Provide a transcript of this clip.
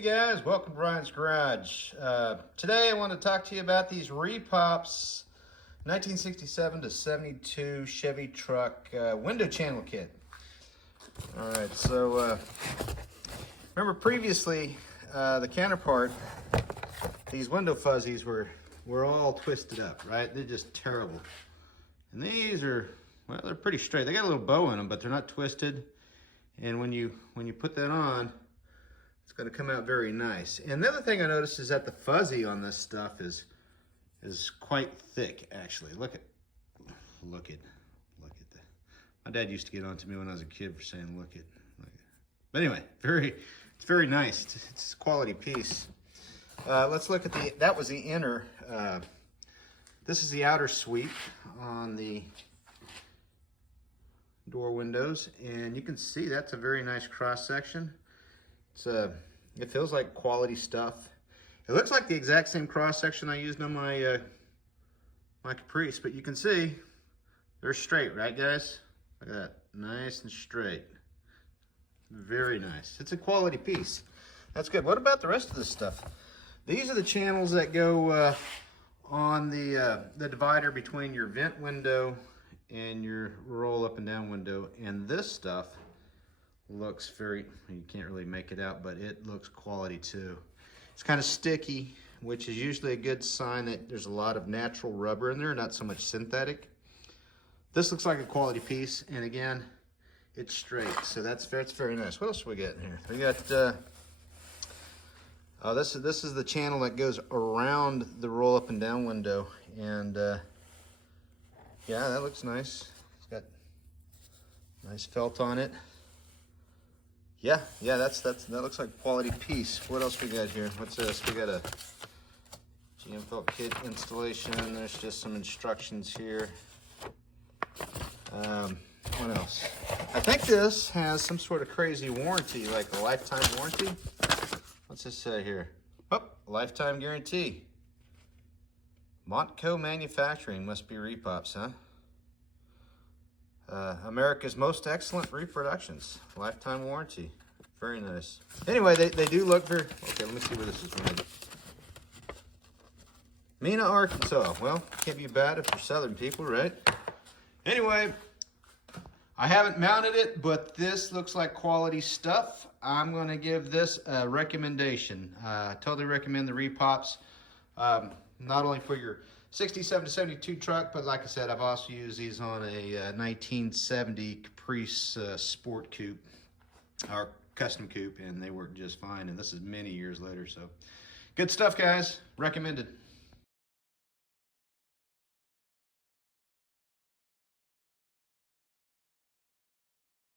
Hey guys, welcome to Brian's Garage. Today I want to talk to you about these Repops 1967 to 72 Chevy truck window channel kit. Alright, so remember previously the counterpart, these window fuzzies were all twisted up, right? They're just terrible. And these are, well, they're pretty straight. They got a little bow in them, but they're not twisted. And when you put that on, it's going to come out very nice. And the other thing I noticed is that the fuzzy on this stuff is quite thick, actually. Look at that. My dad used to get on to me when I was a kid for saying look at. But anyway, it's very nice. It's a quality piece. Let's look at that was the inner. This is the outer sweep on the door windows, and you can see that's a very nice cross section. It feels like quality stuff. It looks like the exact same cross section I used on my my Caprice, but you can see they're straight, right guys? Look at that, nice and straight. Very nice. It's a quality piece. That's good. What about the rest of this stuff? These are the channels that go on the divider between your vent window and your roll up and down window, and this stuff looks very, you can't really make it out, but it looks quality too. It's kind of sticky, which is usually a good sign that there's a lot of natural rubber in there, not so much synthetic. This looks like a quality piece, and again, it's straight, so that's very nice. What else we got in here? We got this is the channel that goes around the roll up and down window, and yeah, that looks nice. It's got nice felt on it. Yeah, that looks like a quality piece. What else we got here? What's this? We got a GM felt kit installation. There's just some instructions here. What else? I think this has some sort of crazy warranty, like a lifetime warranty. What's this say here? Oh, lifetime guarantee. Montco Manufacturing, must be Repops, huh? America's most excellent reproductions. Lifetime warranty. Very nice. Anyway, they do look very... Okay, let me see where this is made. Mena, Arkansas. Well, can't be bad if you're Southern people, right? Anyway, I haven't mounted it, but this looks like quality stuff. I'm going to give this a recommendation. I totally recommend the Repops. Not only for your 67 to 72 truck, but like I said, I've also used these on a 1970 Caprice Sport Coupe, or custom coupe, and they work just fine. And this is many years later, so good stuff, guys. Recommended.